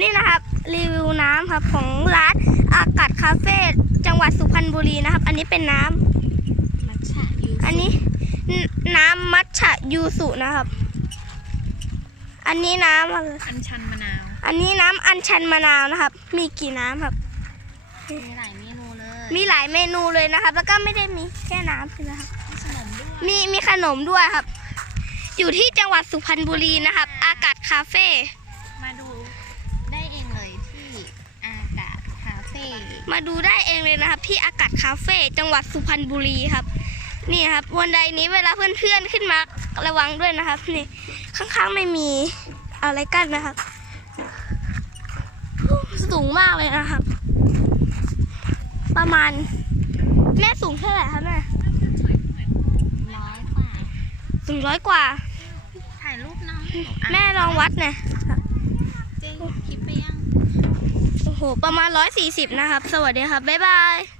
นี่นะครับรีวิวน้ำครับของร้านอากาศคาเฟ่จังหวัดสุพรรณบุรีนะครับ อันนี้เป็นน้ำมัทฉะยูอันนี้นน้ำมัทฉะยูสุนะครับ อันนี้น้ำอะไรอัญชันมะนาว อันนี้น้ำอัญชันมะนาวนะครับ มีกี่น้ำครับ มีหลายเมนูเลย มีหลายเมนูเลยนะครับ แล้วก็ไม่ได้มีแค่น้ำใช่ไหมครับมีขนมด้วยมีมีขนมด้วยครับ อยู่ที่จังหวัดสุพรรณบุรีนะครับ อากาศคาเฟ่มาดูได้ มาดูได้เองเลยนะครับ ที่อากาศคาเฟ่จังหวัดสุพรรณบุรีครับ นี่ครับวันใดนี้เวลาเพื่อนๆขึ้นมาระวังด้วยนะครับ นี่ข้างๆไม่มีอะไรกั้นนะครับสูงมากเลยนะครับ ประมาณ แม่สูงเท่าไหร่ครับแม่ร้อยกว่าสูงร้อยกว่าถ่ายรูปน้องแม่ลองวัดหน่อย เจ๊คิดไประมาณ 140 นะครับ สวัสดีครับ บ๊ายบาย